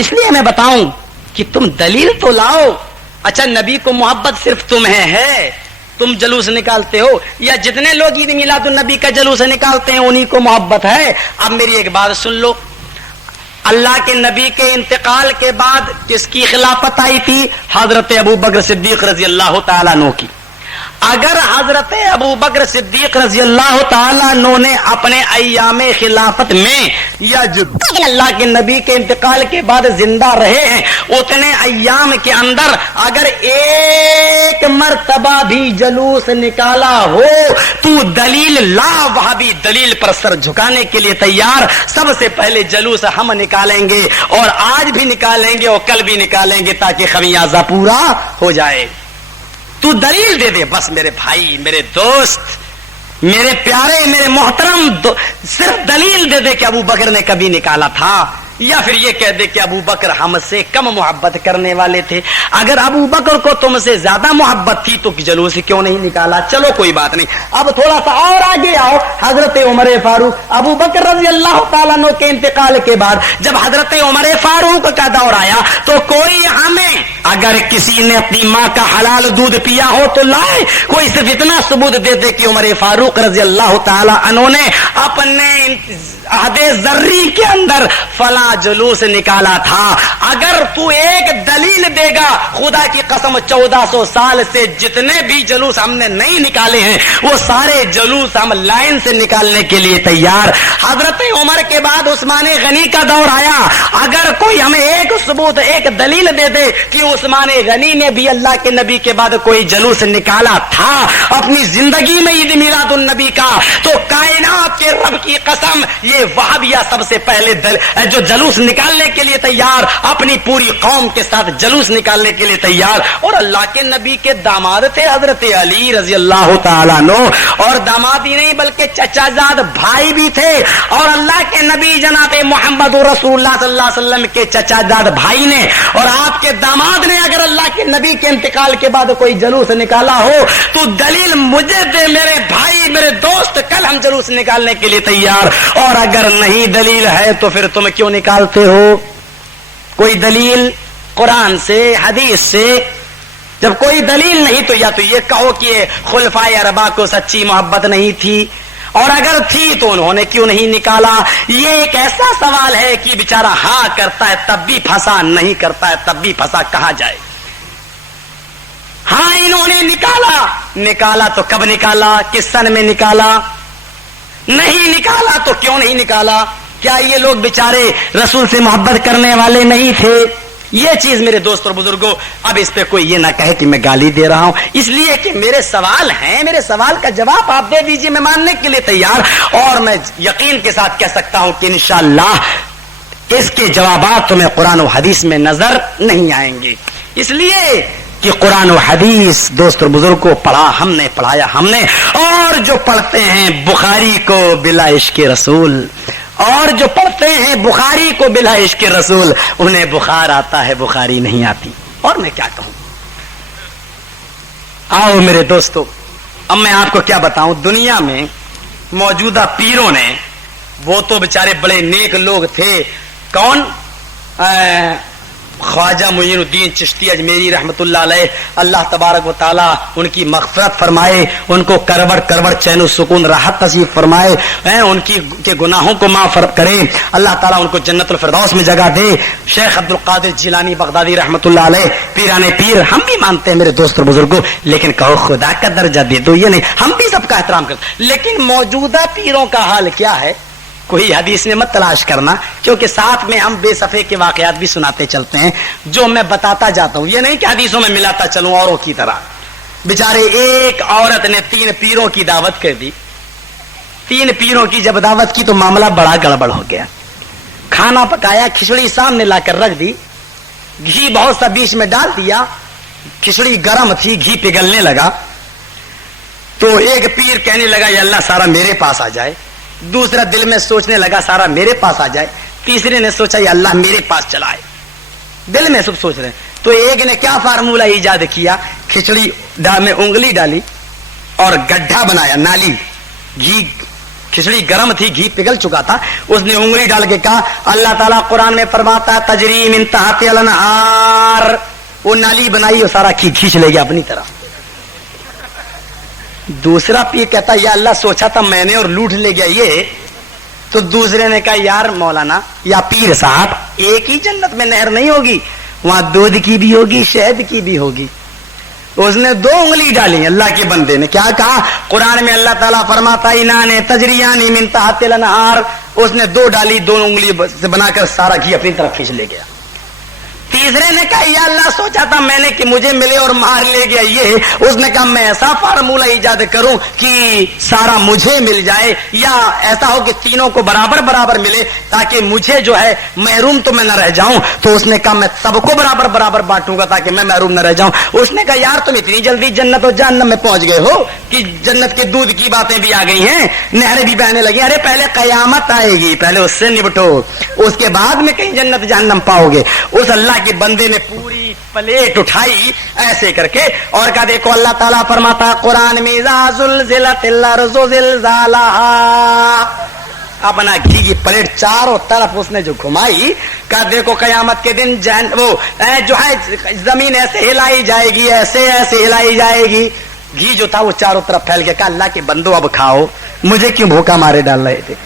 اس لیے میں بتاؤں کہ تم دلیل تو لاؤ. اچھا نبی کو محبت صرف تمہیں ہے, تم جلوس نکالتے ہو, یا جتنے لوگ عید میلاد النبی کا جلوس نکالتے ہیں انہی کو محبت ہے؟ اب میری ایک بات سن لو, اللہ کے نبی کے انتقال کے بعد کس کی خلافت آئی تھی؟ حضرت ابو بکر صدیق رضی اللہ تعالیٰ عنہ کی. اگر حضرت ابو بکر صدیق رضی اللہ تعالیٰ عنہ نے اپنے ایام خلافت میں یا جو اللہ کے نبی کے انتقال کے بعد زندہ رہے ہیں اتنے ایام کے اندر اگر ایک مرتبہ بھی جلوس نکالا ہو تو دلیل لا, وہاں بھی دلیل پر سر جھکانے کے لیے تیار. سب سے پہلے جلوس ہم نکالیں گے اور آج بھی نکالیں گے اور کل بھی نکالیں گے تاکہ خمیازہ پورا ہو جائے. تو دلیل دے دے بس میرے بھائی, میرے دوست, میرے پیارے, میرے محترم, صرف دلیل دے دے کہ ابو بکر نے کبھی نکالا تھا, یا پھر یہ کہہ دے کہ ابو بکر ہم سے کم محبت کرنے والے تھے. اگر ابو بکر کو تم سے زیادہ محبت تھی تو جلوس کیوں نہیں نکالا؟ چلو کوئی بات نہیں. اب تھوڑا سا اور آگے آؤ, حضرت عمر فاروق, ابو بکر رضی اللہ تعالیٰ عنہ کے انتقال کے بعد جب حضرت عمر فاروق کا دور آیا تو کوئی ہمیں اگر کسی نے اپنی ماں کا حلال دودھ پیا ہو تو لائے, کوئی صرف اتنا ثبوت دے دے کہ عمر فاروق رضی اللہ تعالیٰ عنہ نے اپنے عہد ذری کے اندر فلاں جلوس نکالا تھا. اگر تو ایک دلیل دے گا, خدا کی قسم 1400 سال سے جتنے بھی جلوس ہم نے نہیں نکالے ہیں وہ سارے جلوس ہم لائن سے نکالنے کے لیے تیار. حضرت عمر کے بعد عثمان غنی کا دور آیا, اگر کوئی ہمیں ایک ثبوت, ایک دلیل دے دے کہ عثمان غنی نے بھی اللہ کے نبی کے بعد کوئی جلوس نکالا تھا اپنی زندگی میں عید میلاد النبی کا, تو کائنات کے رب کی قسم یہ وہابیہ سب سے پہلے جو جلوس نکالنے کے لیے تیار, اپنی پوری قوم کے ساتھ جلوس نکالنے کے لیے تیار. اور اللہ کے نبی کے داماد تھے حضرت علی رضی اللہ تعالیٰ عنہ, اور داماد ہی نہیں بلکہ چچا زاد بھائی بھی تھے. اور اللہ کے نبی جناب محمد رسول اللہ صلی اللہ علیہ وسلم کے چچا زاد بھائی نے اور آپ کے داماد نے اگر اللہ کے نبی کے انتقال کے بعد کوئی جلوس نکالا ہو تو دلیل مجھے دے میرے بھائی, میرے دوست, کل ہم جلوس نکالنے کے لیے تیار. اور اگر نہیں دلیل ہے تو پھر تم کیوں نکالتے ہو؟ کوئی دلیل قرآن سے, حدیث سے. جب کوئی دلیل نہیں تو یا تو یہ کہو کہ خلفائے اربعہ کو سچی محبت نہیں تھی, اور اگر تھی تو انہوں نے کیوں نہیں نکالا. یہ ایک ایسا سوال ہے کہ بیچارہ ہاں کرتا ہے تب بھی پھنسا, نہیں کرتا ہے تب بھی پھنسا, کہاں جائے. ہاں انہوں نے نکالا تو کب نکالا, کس سن میں نکالا؟ نہیں نکالا تو کیوں نہیں نکالا؟ کیا یہ لوگ بیچارے رسول سے محبت کرنے والے نہیں تھے؟ یہ چیز میرے دوست اور بزرگوں, اب اس پہ کوئی یہ نہ کہے کہ میں گالی دے رہا ہوں, اس لیے کہ میرے سوال ہیں, میرے سوال کا جواب آپ دے دیجئے, میں ماننے کے لیے تیار. اور میں یقین کے ساتھ کہہ سکتا ہوں کہ انشاءاللہ اس کے جوابات تمہیں قرآن و حدیث میں نظر نہیں آئیں گے, اس لیے کہ قرآن و حدیث دوست اور بزرگ کو پڑھا ہم نے, پڑھایا ہم نے. اور جو پڑھتے ہیں بخاری کو بلا عشق رسول, اور جو پڑھتے ہیں بخاری کو بلا عشق رسول, انہیں بخار آتا ہے, بخاری نہیں آتی. اور میں کیا کہوں؟ آؤ میرے دوستو, اب میں آپ کو کیا بتاؤں. دنیا میں موجودہ پیروں نے, وہ تو بیچارے بڑے نیک لوگ تھے. کون؟ خواجہ معین الدین چشتی اجمیری رحمت اللہ علیہ, اللہ تبارک و تعالیٰ ان کی مغفرت فرمائے, ان کو کروڑ کروڑ چین و سکون راحت نصیب فرمائے, ان کی کے گناہوں کو معاف کرے, اللہ تعالیٰ ان کو جنت الفردوس میں جگہ دے. شیخ عبد القادر جیلانی بغدادی رحمت اللہ علیہ, پیرانے پیر ہم بھی مانتے ہیں میرے دوست اور بزرگوں, لیکن کہو خدا کا درجہ دے دو, یہ نہیں, ہم بھی سب کا احترام کرتے. لیکن موجودہ پیروں کا حال کیا ہے کوئی حدیث میں مت تلاش کرنا, کیونکہ ساتھ میں ہم بے صفحے کے واقعات بھی سناتے چلتے ہیں جو میں بتاتا جاتا ہوں. یہ نہیں کہ حدیثوں میں ملاتا چلوں اوروں کی طرح. بیچارے ایک عورت نے 3 پیروں کی دعوت کر دی. 3 پیروں کی جب دعوت کی تو معاملہ بڑا گڑبڑ ہو گیا. کھانا پکایا, کھچڑی سامنے لا کر رکھ دی, گھی بہت سا بیچ میں ڈال دیا, کھچڑی گرم تھی, گھی پگھلنے لگا. تو ایک پیر کہنے لگا یا اللہ سارا میرے پاس آ جائے, دوسرا دل میں سوچنے لگا سارا میرے پاس آ جائے, تیسرے نے سوچا یا اللہ میرے پاس چلائے. دل میں سب سوچ رہے ہیں. تو ایک نے کیا فارمولہ ایجاد کیا, کھچڑی میں انگلی ڈالی اور گڈھا بنایا, نالی, گھی खिचड़ी गर्म थी, घी पिघल चुका था, उसने उंगली डाल के कहा, अल्लाह ताला कुरान में फरमाता है तजरी मिन तहतिल अनहार, वो नाली बनाई और सारा घी खींच ले गया अपनी तरफ। दूसरा पीर कहता या अल्लाह सोचा था मैंने और लूट ले गया ये। तो दूसरे ने कहा यार मौलाना या पीर साहब, एक ही जन्नत में नहर नहीं होगी, वहां दूध की भी होगी शहद की भी होगी। उसने 2 उंगली डाली। अल्लाह के बंदे ने क्या कहा, कुरान में अल्लाह ताला फरमाता इनाने तजरियानी मिन तहतिल अनहार, उसने 2 डाली, 2 उंगली से बनाकर सारा घी अपनी तरफ खींच ले गया। तीसरे ने कहा या अल्लाह सोचा था मैंने कि मुझे मिले और मार ले गया ये। उसने कहा मैं ऐसा फार्मूला इजाद करूं कि सारा मुझे मिल जाए, या ऐसा हो कि तीनों को बराबर बराबर मिले, ताकि मुझे जो है महरूम तो मैं न रह जाऊं। तो उसने कहा मैं सबको बराबर बराबर बांटूंगा ताकि मैं महरूम न रह जाऊं। उसने कहा यार तुम इतनी जल्दी जन्नत और जहन्नम में पहुंच गए हो कि जन्नत के दूध की बातें भी आ गई हैं, नहरें भी बहने लगी। अरे पहले कयामत आएगी, पहले उससे निपटो, उसके बाद में कहीं जन्नत जहन्नम पाओगे। उस अल्लाह के बंदे ने पूरी प्लेट उठाई ऐसे करके और कहा देखो अल्लाह ताला फरमाता कुरान में इज़ा ज़ुलज़िलतिल अर्ज़ु ज़िलज़ालहा, अपना घी की प्लेट चारों तरफ उसने जो घुमाई, कहा देखो कयामत के दिन वो जो है जमीन ऐसे हिलाई जाएगी, ऐसे ऐसे हिलाई जाएगी। घी जो था वो चारों तरफ फैल गया। कहा अल्लाह के बंदो अब खाओ, मुझे क्यों भूखा मारे डाल रहे थे।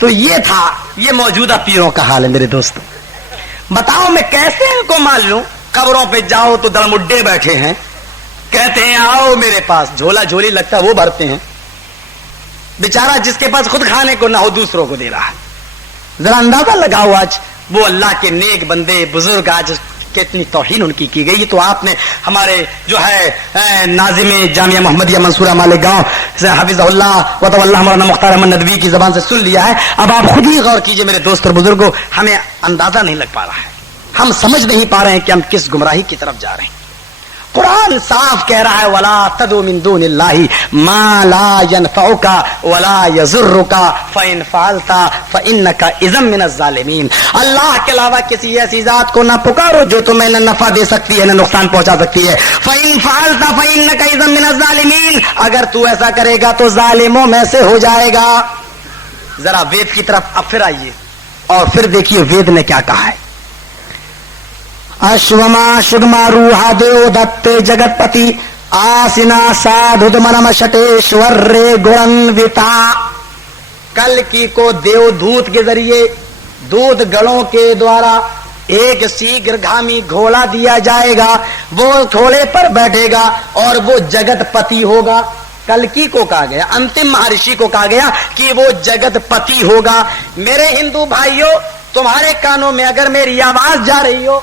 तो ये था, ये मौजूदा पीरों का हाल है मेरे दोस्तों। बताओ मैं कैसे इनको मान लूं। कब्रों पे जाओ तो दड़मुड्डे बैठे हैं, कहते हैं आओ मेरे पास, झोला झोली लगता है वो भरते हैं। बेचारा जिसके पास खुद खाने को ना हो दूसरों को दे रहा है। जरा अंदाजा लगाओ आज वो अल्लाह के नेक बंदे बुजुर्ग आज कितनी तौहीन उनकी की गई। तो आपने हमारे जो है नाज़िम जामिया मोहम्मदिया मंसूरा मालेगांव से हफिज़हुल्लाह व तवल्ला मौलाना मुख्तार अहमद नदवी की जबान से सुन लिया है। अब आप खुद ही गौर कीजिए मेरे दोस्त और बुजुर्गों, हमें अंदाजा नहीं लग पा रहा है, हम समझ नहीं पा रहे हैं कि हम किस गुमराही की तरफ जा रहे हैं। कुरान साफ कह रहा है वला तदउ मिन दुनिल्लाहि मा ला यनफउका वला यज़ुर्रुका फ़इन फ़अलता फ़इन्नका इज़म मिनज़ ज़ालिमीन। अल्लाह के अलावा किसी ऐसी जात को ना पुकारो जो तुम्हें न नफा दे सकती है न नुकसान पहुंचा सकती है। फ़इन फ़अलता फ़इन्नका इज़म मिनज़ ज़ालिमीन, अगर तू ऐसा करेगा तो जालिमों में से हो जाएगा। जरा वेद की तरफ अब फिर आइए और फिर देखिए वेद ने क्या कहा है। अश्वमा शुगमा रूहा देव दत्ते जगतपति आसिना साधुद मनम शटेश्वर रे गुणन्विता। कल की को देवदूत के जरिए दूध गणों के द्वारा एक शीघ्रगामी घोड़ा दिया जाएगा, वो घोड़े पर बैठेगा और वो जगतपति होगा। कल्कि को कहा गया, अंतिम महर्षि को कहा गया कि वो जगतपति होगा। मेरे हिंदू भाइयों, तुम्हारे कानों में अगर मेरी आवाज जा रही हो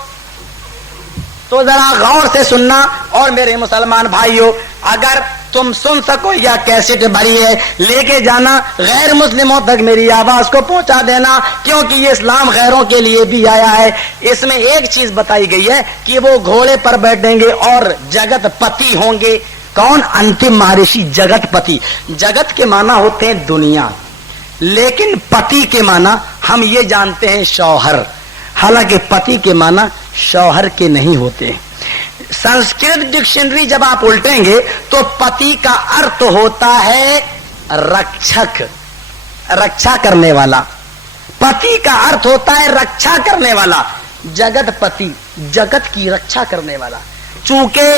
तो जरा गौर से सुनना, और मेरे मुसलमान भाइयों अगर तुम सुन सको या कैसेट भरी है लेके जाना, गैर मुस्लिमों तक मेरी आवाज को पहुंचा देना, क्योंकि ये इस्लाम गैरों के लिए भी आया है। इसमें एक चीज बताई गई है कि वो घोड़े पर बैठेंगे और जगतपति होंगे। कौन? अंतिम महर्षि जगतपति। जगत के माना होते हैं दुनिया, लेकिन पति के माना हम ये जानते हैं शौहर, हालांकि पति के माना शौहर के नहीं होते। संस्कृत डिक्शनरी जब आप उल्टेंगे तो पति का अर्थ होता है रक्षक, रक्षा करने वाला। पति का अर्थ होता है रक्षा करने वाला। जगतपति, जगत की रक्षा करने वाला। चूंकि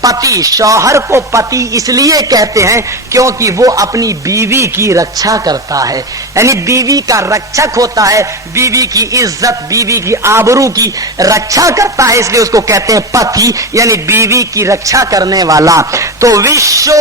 पति, शौहर को पति इसलिए कहते हैं क्योंकि वो अपनी बीवी की रक्षा करता है, यानी बीवी का रक्षक होता है, बीवी की इज्जत, बीवी की आबरू की रक्षा करता है, इसलिए उसको कहते हैं पति, यानी बीवी की रक्षा करने वाला। तो विश्व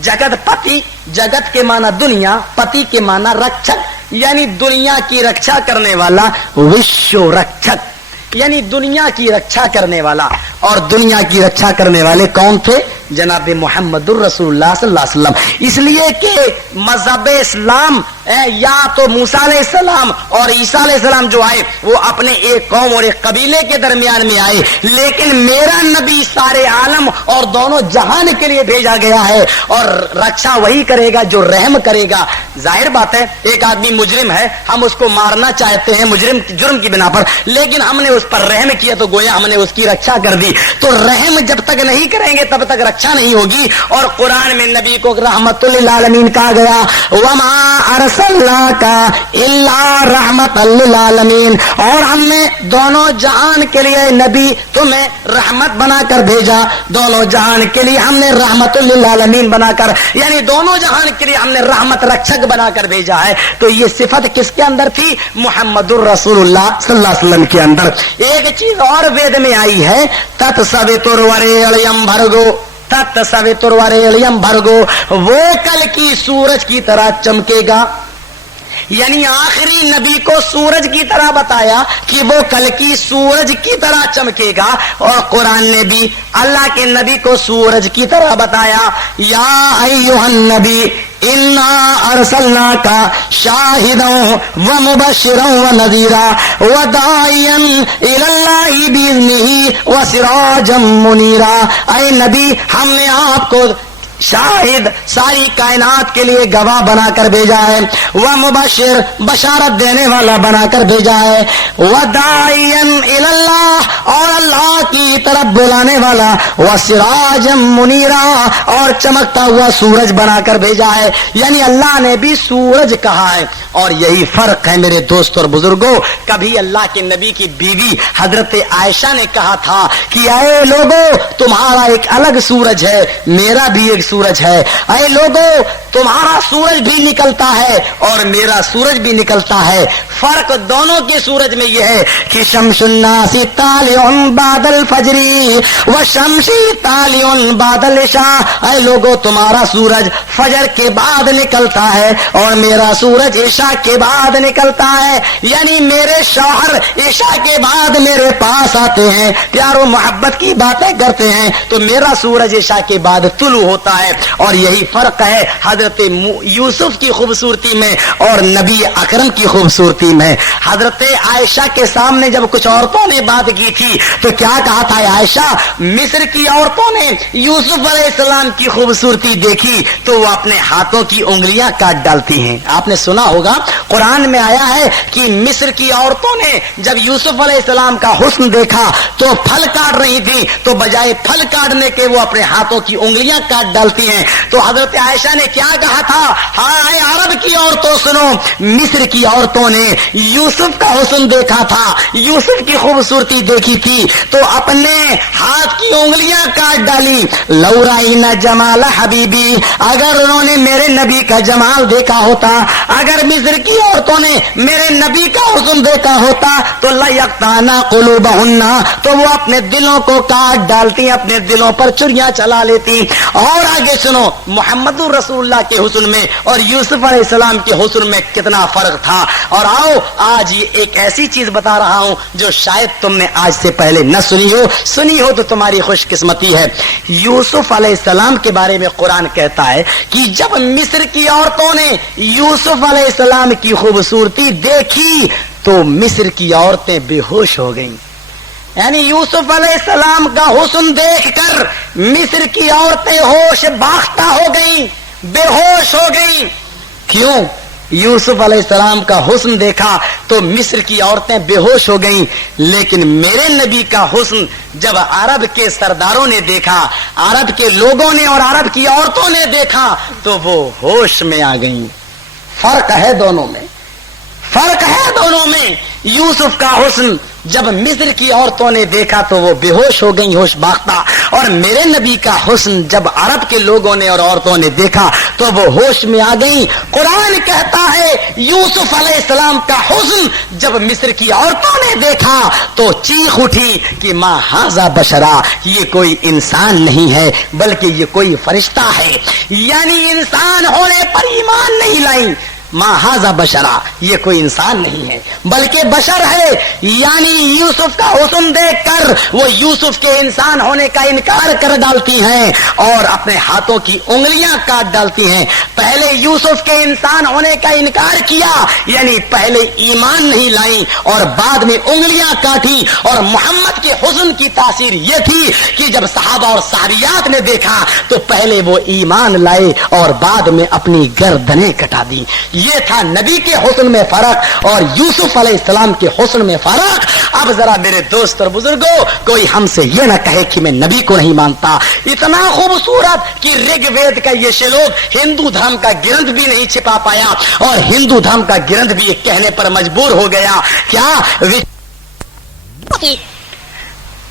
जगतपति, जगत के माना दुनिया, पति के माना रक्षक, यानी दुनिया की रक्षा करने वाला विश्व रक्षक, यानी दुनिया की रक्षा करने वाला। और दुनिया की रक्षा करने वाले कौन थे? जनाब मोहम्मदुर रसूलुल्लाह सल्लल्लाहु अलैहि वसल्लम। इसलिए कि मजहब इस्लाम یا تو موسیٰ علیہ السلام اور عیسیٰ علیہ السلام جو آئے وہ اپنے ایک قوم اور ایک قبیلے کے درمیان میں آئے، لیکن میرا نبی سارے عالم اور دونوں جہان کے لیے بھیجا گیا ہے، اور رکشا وہی کرے گا جو رحم کرے گا۔ ظاہر بات ہے ایک آدمی مجرم ہے، ہم اس کو مارنا چاہتے ہیں مجرم جرم کی بنا پر، لیکن ہم نے اس پر رحم کیا تو گویا ہم نے اس کی رکشا کر دی۔ تو رحم جب تک نہیں کریں گے تب تک رکشا نہیں ہوگی۔ اور قرآن میں نبی کو رحمت للعالمین کہا گیا، وما ارسلناک الا رحمت للعالمین، اور ہم نے دونوں جہان کے لیے نبی تمہیں رحمت بنا کر بھیجا، دونوں جہان کے لیے ہم نے رحمت للعالمین بنا کر، یعنی دونوں جہان کے لیے ہم نے رحمت رکشک بنا کر بھیجا ہے۔ تو یہ صفت کس کے اندر تھی؟ محمد الرسول اللہ صلی اللہ علیہ وسلم کے اندر۔ ایک چیز اور وید میں آئی ہے، تت سویتروریلیم بھرگو، تت سویتروریلیم بھرگو، وہ کل کی سورج کی طرح چمکے گا، یعنی آخری نبی کو سورج کی طرح بتایا کہ وہ کل کی سورج کی طرح چمکے گا، اور قرآن نے بھی اللہ کے نبی کو سورج کی طرح بتایا، یا ایھا النبی انا ارسلناک شاہدا ومبشرا ونذیرا وداعیا الی اللہ باذنہ وسراجا منیرا۔ اے نبی ہم نے آپ کو شاہد ساری کائنات کے لیے گواہ بنا کر بھیجا ہے، وہ مبشر بشارت دینے والا بنا کر بھیجا ہے، وداعیا الی اللہ اور اللہ کی طرف بلانے والا، وسراجا منیرا اور چمکتا ہوا سورج بنا کر بھیجا ہے۔ یعنی اللہ نے بھی سورج کہا ہے، اور یہی فرق ہے میرے دوست اور بزرگوں۔ کبھی اللہ کے نبی کی بیوی حضرت عائشہ نے کہا تھا کہ اے لوگوں تمہارا ایک الگ سورج ہے، میرا بھی ایک سورج ہے، اے لوگوں تمہارا سورج بھی نکلتا ہے اور میرا سورج بھی نکلتا ہے۔ فرق دونوں کے سورج میں یہ ہے کہ شمس الناس طالع بعد الفجر وشمسی طالع بعد العشاء، اے لوگوں تمہارا سورج فجر کے بعد نکلتا ہے اور میرا سورج عشاء کے بعد نکلتا ہے، یعنی میرے شوہر عشاء کے بعد میرے پاس آتے ہیں، پیار و محبت کی باتیں کرتے ہیں، تو میرا سورج عشاء کے بعد طلوع ہوتا ہے۔ اور یہی فرق ہے حضرت یوسف کی خوبصورتی میں اور نبی اکرم کی خوبصورتی میں۔ حضرت عائشہ کے سامنے جب کچھ عورتوں نے بات کی تھی تو کیا کہا تھا عائشہ؟ مصر کی عورتوں نے یوسف علیہ السلام کی خوبصورتی دیکھی تو وہ اپنے ہاتھوں کی انگلیاں کاٹ ڈالتی ہیں۔ آپ نے سنا ہوگا قرآن میں آیا ہے کہ مصر کی عورتوں نے جب یوسف علیہ السلام کا حسن دیکھا تو پھل کاٹ رہی تھی، تو بجائے پھل کاٹنے کے وہ اپنے ہاتھوں کی انگلیاں کاٹ ڈالتی ہیں۔ تو حضرت عائشہ نے کیا کہا تھا؟ ہاں عرب کی عورتوں سنو، مصر کی عورتوں نے یوسف کا حسن دیکھا تھا، یوسف کی خوبصورتی دیکھی تھی تو اپنے ہاتھ کی انگلیاں کاٹ ڈالی۔ لو رأینا جمال حبیبی، اگر انہوں نے میرے نبی کا جمال دیکھا ہوتا، اگر مصر کی عورتوں نے میرے نبی کا حسن دیکھا ہوتا تو لیقطعن قلوبہن، تو وہ اپنے دلوں کو کاٹ ڈالتی، اپنے دلوں پر چھریاں چلا لیتی۔ اور آگے سنو محمد رسول اللہ کے حسن میں اور یوسف علیہ السلام کے حسن میں کتنا فرق تھا۔ اور آؤ آج یہ ایک ایسی چیز بتا رہا ہوں جو شاید تم نے آج سے پہلے نہ سنی ہو تو تمہاری خوش قسمتی ہے۔ یوسف علیہ السلام کے بارے میں قرآن کہتا ہے کہ جب مصر کی عورتوں نے یوسف علیہ السلام کی خوبصورتی دیکھی تو مصر کی عورتیں بے ہوش ہو گئیں، یعنی یوسف علیہ السلام کا حسن دیکھ کر مصر کی عورتیں ہوش باختہ ہو گئیں، بے ہوش ہو گئیں۔ کیوں؟ یوسف علیہ السلام کا حسن دیکھا تو مصر کی عورتیں بے ہوش ہو گئیں، لیکن میرے نبی کا حسن جب عرب کے سرداروں نے دیکھا، عرب کے لوگوں نے اور عرب کی عورتوں نے دیکھا تو وہ ہوش میں آ گئیں۔ فرق ہے دونوں میں، فرق ہے دونوں میں۔ یوسف کا حسن جب مصر کی عورتوں نے دیکھا تو وہ بے ہوش ہو گئی، ہوش باختہ، اور میرے نبی کا حسن جب عرب کے لوگوں نے اور عورتوں نے دیکھا تو وہ ہوش میں آ گئی۔ قرآن کہتا ہے یوسف علیہ السلام کا حسن جب مصر کی عورتوں نے دیکھا تو چیخ اٹھی کہ ما ھذا بشرا، یہ کوئی انسان نہیں ہے بلکہ یہ کوئی فرشتہ ہے، یعنی انسان ہونے پر ایمان نہیں لائی، मा हाजा बशरा, ये कोई इंसान नहीं है बल्कि बशर है। यानी यूसुफ का हुस्न देखकर वो यूसुफ के इंसान होने का इनकार कर डालती हैं और अपने हाथों की उंगलियां काट डालती हैं। पहले यूसुफ के इंसान होने का इनकार किया, यानी पहले ईमान नहीं लाई और बाद में उंगलियां काटी। और मोहम्मद के हुस्न की तासीर ये थी कि जब सहाबा और सारियात ने देखा तो पहले वो ईमान लाए और बाद में अपनी गर्दनें कटा दी। ये था नबी के हुस्न में फर्क और यूसुफ अलैहिस्सलाम के हुस्न में फर्क। अब जरा मेरे दोस्त और बुजुर्गों, कोई हमसे ये ना कहे कि मैं नबी को नहीं मानता। इतना खूबसूरत कि ऋग्वेद का ये श्लोक हिंदू धर्म का ग्रंथ भी नहीं छिपा पाया और हिंदू धर्म का ग्रंथ भी कहने पर मजबूर हो गया। क्या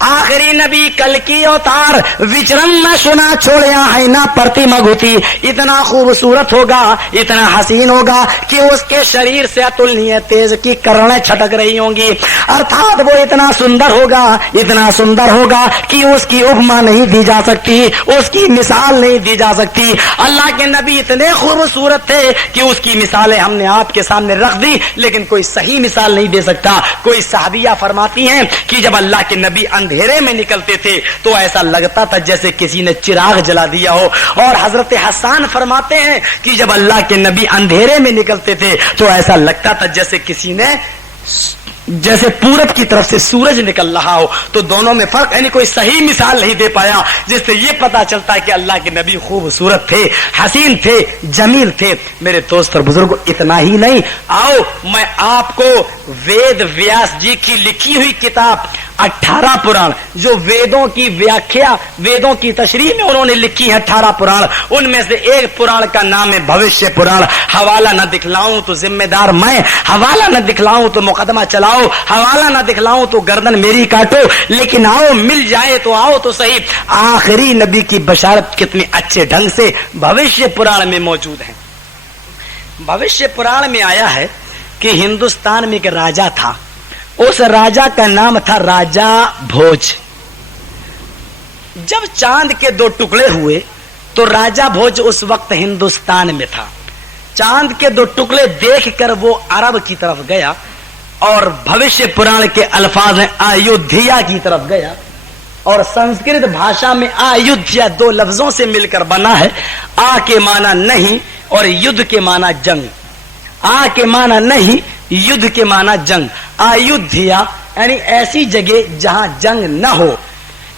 आखिरी नबी कल की अवतार विचरण न सुना छोड़िया है ना प्रतिमा घुती। इतना खूबसूरत होगा, इतना हसीन होगा कि उसके शरीर से अतुलनीय तेज की करणें छटक रही होंगी। अर्थात वो इतना सुंदर होगा, इतना सुंदर होगा कि उसकी उपमा नहीं दी जा सकती, उसकी मिसाल नहीं दी जा सकती। अल्लाह के नबी इतने खूबसूरत थे कि उसकी मिसालें हमने आपके सामने रख दी, लेकिन कोई सही मिसाल नहीं दे सकता। कोई साहबिया फरमाती हैं कि जब अल्लाह के नबी अंधेरे में निकलते थे तो ऐसा लगता था जैसे किसी ने चिराग जला दिया हो। और हजरत हसन फरमाते हैं कि जब अल्लाह के नबी अंधेरे में निकलते थे तो ऐसा लगता था जैसे किसी ने जैसे पूरब की तरफ से सूरज निकल रहा हो। तो दोनों में फर्क, यानी कोई सही मिसाल नहीं दे पाया जिससे ये पता चलता है कि अल्लाह के नबी खूबसूरत थे, हसीन थे, जमील थे। मेरे दोस्त और बुजुर्गों, इतना ही नहीं, आओ मैं आपको वेद व्यास जी की लिखी हुई किताब 18 पुराण, जो वेदों की व्याख्या, वेदों की तशरीह में उन्होंने लिखी है 18 पुराण, उनमें से एक पुराण का नाम है भविष्य पुराण। हवाला न दिखलाऊं तो जिम्मेदार मैं, हवाला न दिखलाऊं तो मुकदमा चलाओ, हवाला न दिखलाऊं तो गर्दन मेरी काटो, लेकिन आओ मिल जाए तो आओ तो सही। आखिरी नबी की बशारत कितने अच्छे ढंग से भविष्य पुराण में मौजूद है। भविष्य पुराण में आया है कि हिंदुस्तान में एक राजा था, उस राजा का नाम था राजा भोज। जब चांद के 2 टुकड़े हुए तो राजा भोज उस वक्त हिंदुस्तान में था। चांद के 2 टुकड़े देखकर वो अरब की तरफ गया और भविष्य पुराण के अल्फाज हैं अयोध्या की तरफ गया। और संस्कृत भाषा में अयोध्या 2 लफ्जों से मिलकर बना है। आ के माना नहीं और युद्ध के माना जंग। आ के माना नहीं, युद्ध के माना जंग। अयोध्या यानी ऐसी जगह जहां जंग न हो,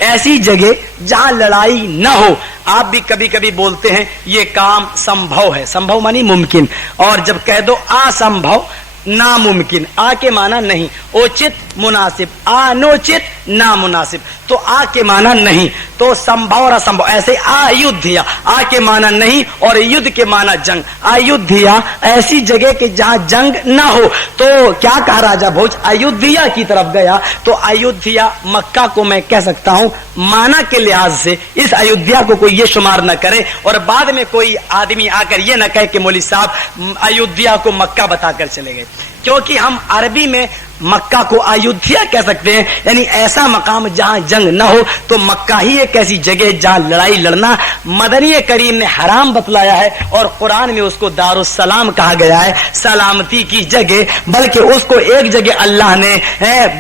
ऐसी जगह जहां लड़ाई न हो। आप भी कभी कभी बोलते हैं ये काम संभव है, संभव मानी मुमकिन, और जब कह दो असंभव नामुमकिन, आ के माना नहीं, उचित मुनासिब, अनोचित नामुनासिब, तो आ के माना नहीं, तो संभव और असंभव। ऐसे अयोध्या, आ के माना नहीं और युद्ध के माना जंग। अयोध्या ऐसी जगह के जहां जंग ना हो। तो क्या कहा राजा भोज, अयोध्या की तरफ गया। तो अयोध्या मक्का को मैं कह सकता हूं माना के लिहाज से इस अयोध्या को कोई ये शुमार न करे और बाद में कोई आदमी आकर ये न कहे कि मौलवी साहब अयोध्या को मक्का बताकर चले गए, क्योंकि हम अरबी में मक्का को अयोध्या कह सकते हैं, यानी ऐसा मकाम जहां जंग न हो। तो मक्का ही एक ऐसी जगह जहां लड़ाई लड़ना मदनी करीम ने हराम बतलाया है और कुरान में उसको दारुस्सलाम कहा गया है, सलामती की जगह। बल्कि उसको एक जगह अल्लाह ने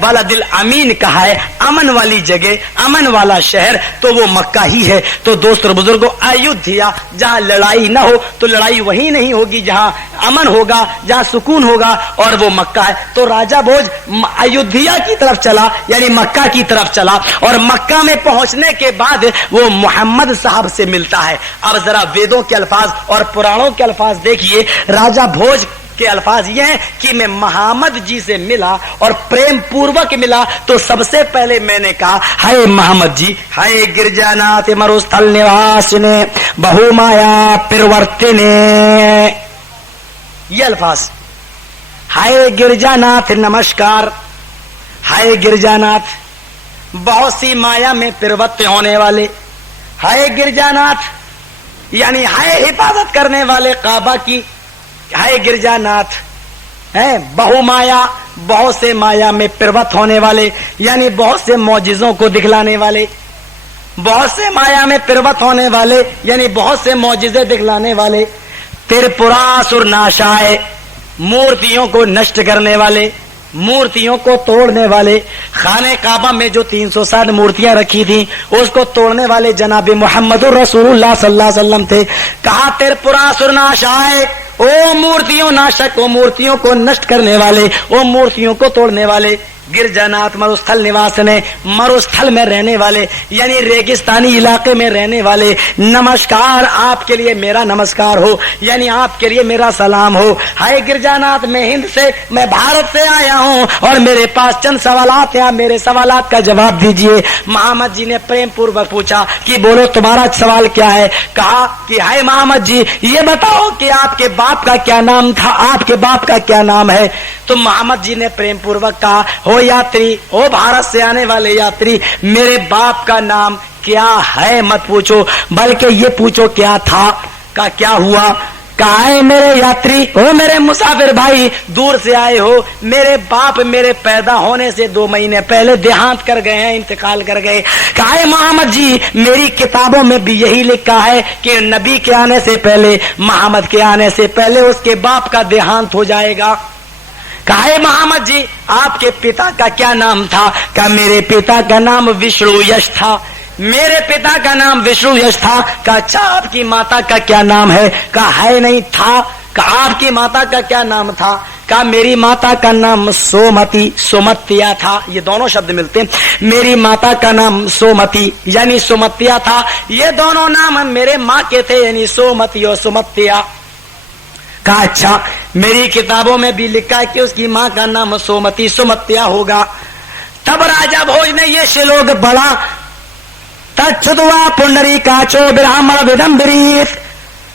बलदिल अमीन कहा है, अमन वाली जगह, अमन वाला शहर, तो वो मक्का ही है। तो दोस्त और बुजुर्गों, अयोध्या जहां लड़ाई न हो तो लड़ाई वही नहीं होगी जहां अमन होगा, जहां सुकून होगा, और वो मक्का है। तो राजा भोज अयोध्या की तरफ चला, यानी मक्का की तरफ चला, और मक्का में पहुंचने के बाद वो मोहम्मद साहब से मिलता है। अब जरा वेदों के अल्फाज और पुराणों के अल्फाज देखिए। राजा भोज के अल्फाज ये हैं कि मैं मोहम्मद जी से मिला और प्रेम पूर्वक मिला। तो सबसे पहले मैंने कहा, हाय मोहम्मद जी, हाय गिरजानाथ मरुस्थल निवासिने बहुमाया प्रवर्तिने, ये अल्फाज। हाय गिरजानाथ नमस्कार, हाय गिरजानाथ बहुत सी माया में प्रवृत्त होने वाले, हाय गिरजानाथ यानी हाय हिफाजत करने वाले काबा की, हाय गिरजानाथ है बहुमाया, बहुत से माया में प्रवृत्त होने वाले, यानी बहुत से मौजिजों को दिखलाने वाले, बहुत से माया में प्रवृत्त होने वाले, यानी बहुत से मौजिजे दिखलाने वाले। त्रिपुरासुर नाशाय मूर्तियों को नष्ट करने वाले, मूर्तियों को तोड़ने वाले, खाने काबा में जो 360 मूर्तियां रखी थी उसको तोड़ने वाले जनाब मुहम्मदुर रसूलुल्लाह सल्लल्लाहु अलैहि वसल्लम थे। कहा त्रिपुरासुर नाश आए, ओ मूर्तियों नाशक, ओ मूर्तियों को नष्ट करने वाले, ओ मूर्तियों को तोड़ने वाले। गिरजानाथ मरुस्थल निवास ने, मरुस्थल में रहने वाले यानी रेगिस्तानी इलाके में रहने वाले, नमस्कार आपके लिए, मेरा नमस्कार हो, यानी आपके लिए मेरा सलाम हो। हाय गिरजानाथ, मैं हिंद से, मैं भारत से आया हूँ और मेरे पास चंद सवालात हैं, मेरे सवालात का जवाब दीजिए। मोहम्मद जी ने प्रेम पूर्वक पूछा कि बोलो तुम्हारा सवाल क्या है। कहा कि हाय मोहम्मद जी, ये बताओ कि आपके बाप का क्या नाम था, आपके बाप का क्या नाम है। तो मोहम्मद जी ने प्रेम पूर्वक कहा, हो यात्री, ओ भारत से आने वाले यात्री, मेरे बाप का नाम क्या है मत पूछो, बल्कि ये पूछो क्या था, का क्या हुआ। कहा है मेरे यात्री, ओ मेरे मुसाफिर भाई, दूर से आए हो, मेरे बाप मेरे पैदा होने से 2 महीने पहले देहांत कर गए हैं, इंतकाल कर गए। कहा है मोहम्मद जी, मेरी किताबों में भी यही लिखा है कि नबी के आने से पहले, मोहम्मद के आने से पहले उसके बाप का देहांत हो जाएगा। कहा है मोहम्मद जी, आपके पिता का क्या नाम था। कहा मेरे पिता का नाम विष्णु यश था, मेरे पिता का नाम विष्णु यश था। कहा अच्छा, आपकी माता का क्या नाम है। कहा है नहीं था। कहा आपकी माता का क्या नाम था। कहा मेरी माता का नाम सोमती, सोमतिया था। ये दोनों शब्द मिलते हैं, मेरी माता का नाम सोमती यानी सोमतिया था। ये दोनों नाम मेरे माँ के थे, यानी सोमती और सोमतिया। कहा अच्छा, मेरी किताबों में भी लिखा है कि उसकी माँ का नाम सोमती सुमत्या होगा। तब राजा भोज ने ये श्लोक पढ़ा, तच्छुद्वा पुंडरी काचो ब्राह्मण विदम्बरीत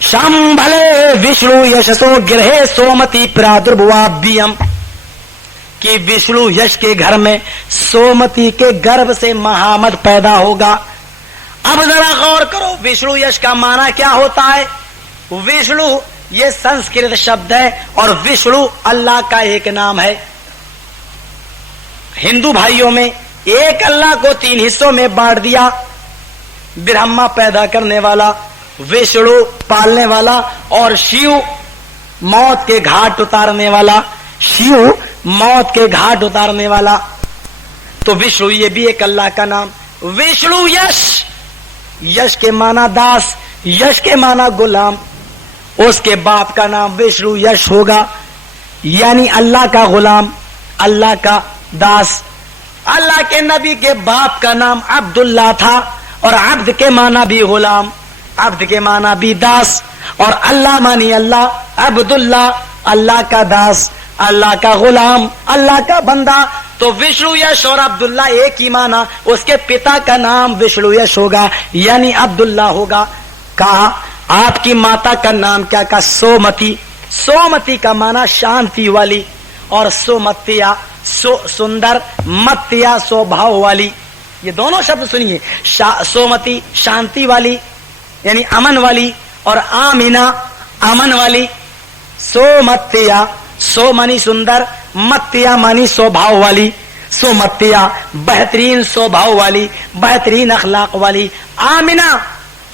शंभले विष्णु यशसो गृहे सोमती प्रादुर्भुवाभ्यम, कि विष्णु यश के घर में सोमती के गर्भ से महामद पैदा होगा। अब जरा गौर करो, विष्णु यश का माना क्या होता है। विष्णु ये संस्कृत शब्द है और विष्णु अल्लाह का एक नाम है। हिंदू भाइयों में एक अल्लाह को 3 हिस्सों में बांट दिया, ब्रह्मा पैदा करने वाला, विष्णु पालने वाला और शिव मौत के घाट उतारने वाला, शिव मौत के घाट उतारने वाला। तो विष्णु ये भी एक अल्लाह का नाम। विष्णु यश, यश के माना दास, यश के माना गुलाम, उसके बाप का नाम विष्णु यश होगा, यानी अल्लाह का गुलाम, अल्लाह का दास। अल्लाह के नबी के बाप का नाम अब्दुल्ला था और अब्द के माना भी गुलाम, अब्द के माना भी दास, और अल्लाह मानी अल्लाह, अब्दुल्ला अल्लाह का दास, अल्लाह का गुलाम, अल्लाह का बंदा। तो विष्णु यश और अब्दुल्ला एक ही माना, उसके पिता का नाम विष्णु यश होगा यानी अब्दुल्ला होगा। कहा आपकी माता का नाम क्या। का सोमती, सोमती का माना शांति वाली, और सोमतिया सुंदर, मतिया स्वभाव वाली। ये दोनों शब्द सुनिए, सोमती शांति वाली यानी अमन वाली, और आमीना अमन वाली। सोमतिया, सो मानी सुंदर, मतिया मानी स्वभाव वाली। सोमतिया बेहतरीन स्वभाव वाली, बेहतरीन अखलाक वाली। आमीना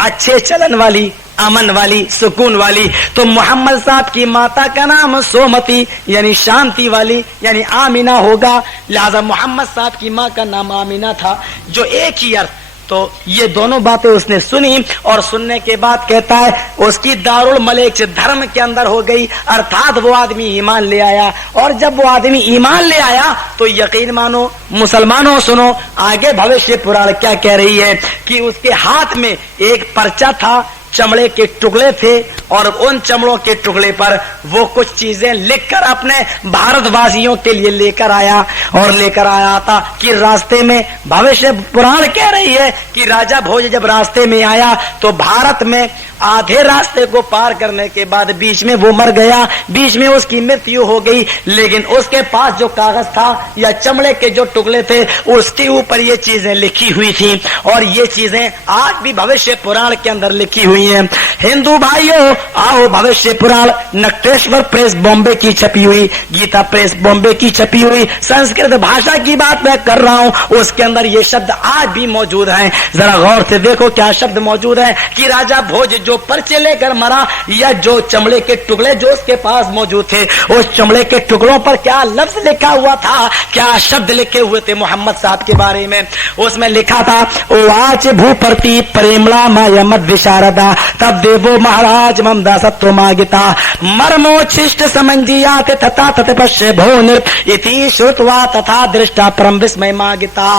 अच्छे चलन वाली, अमन वाली, सुकून वाली। तो मोहम्मद साहब की माता का नाम सोमती यानी शांति वाली यानी आमीना होगा, लिहाजा मोहम्मद साहब की माँ का नाम आमीना था, जो एक ही अर्थ। तो ये दोनों बातें उसने सुनी और सुनने के बाद कहता है उसकी दारुल मलेक धर्म के अंदर हो गई, अर्थात वो आदमी ईमान ले आया। और जब वो आदमी ईमान ले आया तो यकीन मानो मुसलमानों, सुनो आगे भविष्य पुराण क्या कह रही है कि उसके हाथ में एक पर्चा था, चमड़े के टुकड़े थे, और उन चमड़ों के टुकड़े पर वो कुछ चीजें लिखकर अपने भारतवासियों के लिए लेकर आया। और लेकर आया था कि रास्ते में, भविष्य पुराण कह रही है कि राजा भोज जब रास्ते में आया तो भारत में आधे रास्ते को पार करने के बाद बीच में वो मर गया, बीच में उसकी मृत्यु हो गई। लेकिन उसके पास जो कागज था या चमड़े के जो टुकड़े थे उसके ऊपर ये चीजें लिखी हुई थी, और ये चीजें आज भी भविष्य पुराण के अंदर लिखी हुई हैं। हिंदू भाइयों आओ, भविष्य पुराण नक्टेश्वर प्रेस बॉम्बे की छपी हुई, गीता प्रेस बॉम्बे की छपी हुई संस्कृत भाषा की बात मैं कर रहा हूँ, उसके अंदर ये शब्द आज भी मौजूद हैं। जरा गौर से देखो क्या शब्द मौजूद है कि राजा भोज जो जो पर्चे लेकर मरा या जो चमड़े के टुकड़े जो उसके पास मौजूद थे, उस चमड़े के टुकड़ों पर क्या लफ्ज लिखा हुआ था, क्या शब्द लिखे हुए थे मोहम्मद साहब के बारे में? उसमें लिखा था, वाच भूप्रति प्रेमला मायमत विशारदा तब देवो महाराज ममदा सत्व मागिता मर्मोच्छिष्ट समंजियात तथा तत्पश्य भो इति श्रुत्वा तथा दृष्टा परम विस्मय मागिता,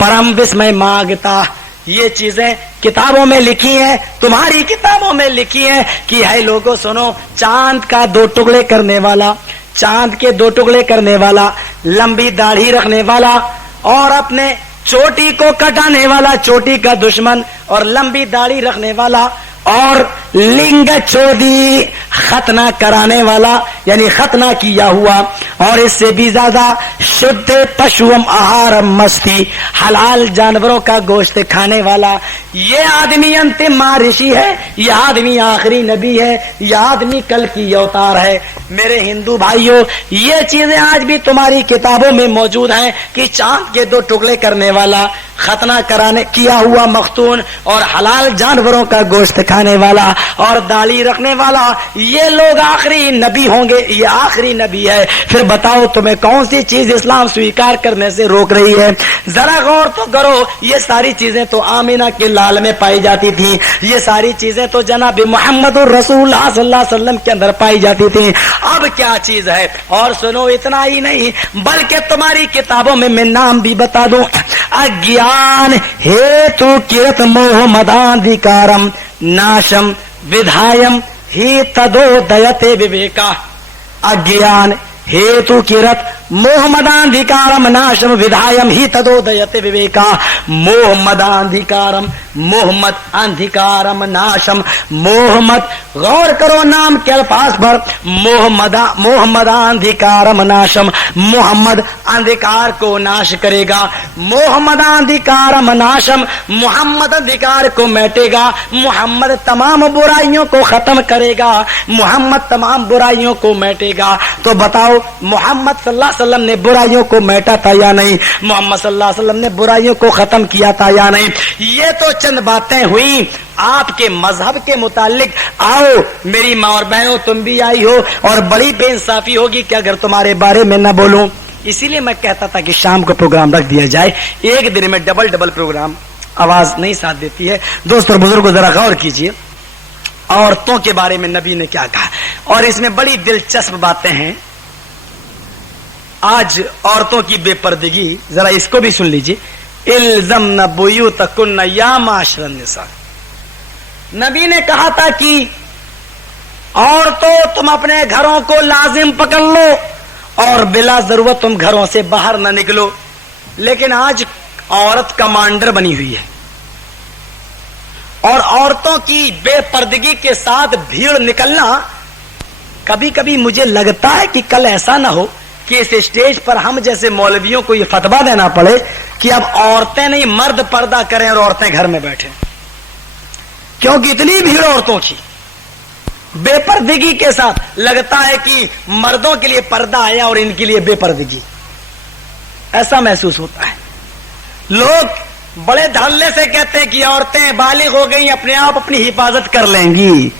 परम विस्मय मागिता। ये चीजें किताबों में लिखी हैं, तुम्हारी किताबों में लिखी हैं कि है लोगों सुनो, चांद का 2 टुकड़े करने वाला, चांद के 2 टुकड़े करने वाला, लंबी दाढ़ी रखने वाला और अपने चोटी को कटाने वाला, चोटी का दुश्मन और लंबी दाढ़ी रखने वाला और लिंग चोदी खतना कराने वाला यानी खतना किया हुआ और इससे भी ज्यादा शुद्ध पशुअम आहारम मस्ती हलाल जानवरों का गोश्त खाने वाला, ये आदमी अंतिम ऋषि है, ये आदमी आखिरी नबी है, ये आदमी कल की अवतार है। मेरे हिंदू भाइयों, ये चीजें आज भी तुम्हारी किताबों में मौजूद हैं कि चांद के 2 टुकड़े करने वाला, खतना कराने किया हुआ मख्तून और हलाल जानवरों का गोश्त खाने वाला और दाढ़ी रखने वाला, ये लोग आखिरी नबी होंगे, ये आखिरी नबी है। फिर बताओ तुम्हें कौन सी चीज इस्लाम स्वीकार करने से रोक रही है? जरा गौर तो करो, ये सारी चीजें तो आमीना के लाल में पाई जाती थी, ये सारी चीजें तो जनाब मोहम्मद रसूलुल्लाह सल्लल्लाहु अलैहि वसल्लम के अंदर पाई जाती थी। अब क्या चीज है? और सुनो, इतना ही नहीं बल्कि तुम्हारी किताबों में मैं नाम भी बता दूं, अज्ञान हेतु किरत मोह मदाधिकारम नाशम विधायम ही तदोदयते विवेका। अज्ञान हेतु किरत मोह मदाधिकारम नाशम विधायम ही तदोदयते विवेका। मोह मदाधिकारम, मोहम्मद अंधिकारम नाशम, मोहम्मद, गौर करो नाम के अल्फाज पर, मोहम्मदाधिकारम नाशम, मोहम्मद अंधिकार को नाश करेगा, मोहम्मदाधिकारम नाशम, मोहम्मद अंधिकार को मिटेगा, मोहम्मद तमाम बुराइयों को खत्म करेगा, मोहम्मद तमाम बुराइयों को मिटेगा। तो बताओ मोहम्मद सल्लल्लाहु अलैहि वसल्लम ने बुराइयों को मिटा था या नहीं? मोहम्मद सल्लल्लाहु अलैहि वसल्लम ने बुराइयों को खत्म किया था या नहीं? ये तो चंद बातें हुई आपके मजहब के मुतालिक। आओ मेरी माँ और बहनों, तुम भी आई हो और बड़ी बेइंसाफी होगी कि अगर तुम्हारे बारे में न बोलूं। इसीलिए मैं कहता था कि शाम को प्रोग्राम रख दिया जाए, एक दिन में डबल प्रोग्राम, आवाज नहीं साथ देती है। दोस्तों और बुजुर्गों, जरा गौर कीजिए औरतों के बारे में नबी ने क्या कहा, और इसमें बड़ी दिलचस्प बातें हैं। आज औरतों की बेपर्दगी, जरा इसको भी सुन लीजिए। इल्ज़म्न बुयूतकुन्न या माशरन निसा, नबी ने कहा था कि औरतों तुम अपने घरों को लाजिम पकड़ लो और बिला जरूरत तुम घरों से बाहर न निकलो। लेकिन आज औरत कमांडर बनी हुई है और औरतों की बेपर्दगी के साथ भीड़ निकलना, कभी कभी मुझे लगता है कि कल ऐसा ना हो कि इस स्टेज पर हम जैसे मौलवियों को ये फतवा देना पड़े कि अब औरतें नहीं मर्द पर्दा करें और औरतें घर में बैठें, क्योंकि इतनी भीड़ औरतों की बेपर्दगी के साथ लगता है कि मर्दों के लिए पर्दा आया और इनके लिए बेपर्दगी, ऐसा महसूस होता है। लोग बड़े धड़ल्ले से कहते हैं कि औरतें बालिग हो गई, अपने आप अपनी हिफाजत कर लेंगी